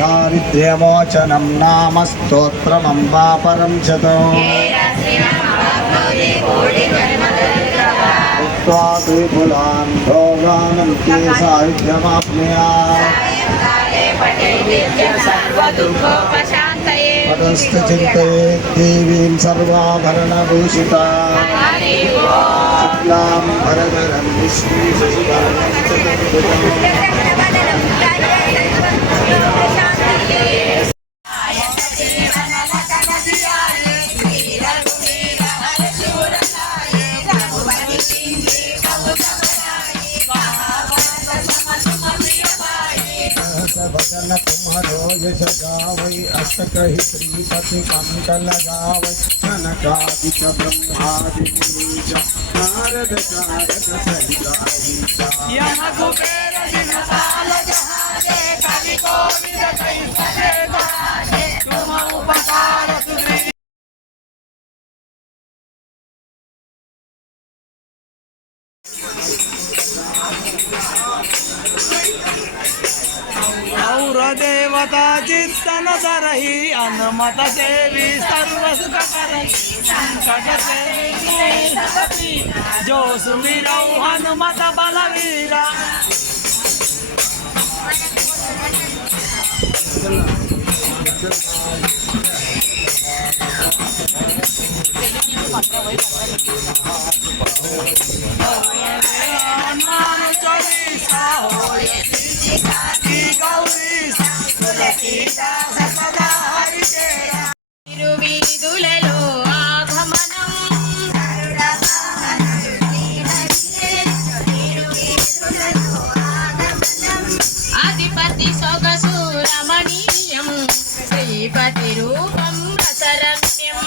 दारिद्र्यमोचनं नाम स्तोत्रमम्बा परं शतो उक्त्वा विपुलान् भोगानन्ते साहित्यमाप्नुयात् पदस्तु चिन्तयेत् देवीं सर्वाभरणभूषितां शुक्लां भरधरं विष्णुं शशिवर्णं भजन तुम्हारो यश गावै अष्टकहि श्रीपति कंठ लगावै सनकादिक ब्रह्मादि मुनीच नारद कारक सहित यम कुबेर दिनपाल जहाजे कवि कोविद कहि सके गाजे तुम उपकार सुधि और देवता चित्तन धरहि अनुमत सेवी सर्व सुख करहि संकट से विघ्नेशपति जो सुमिरौ हनुमत बलवीरा తిరువీధులలో ఆగమనం అధిపతి సొగసు రమణీయం శ్రీపతి రూపం రసరమ్యం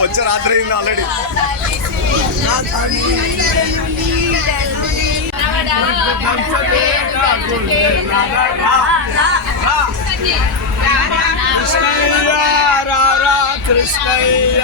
వచ్చే రాత్రి ఆల్రెడీ కృష్ణయ్య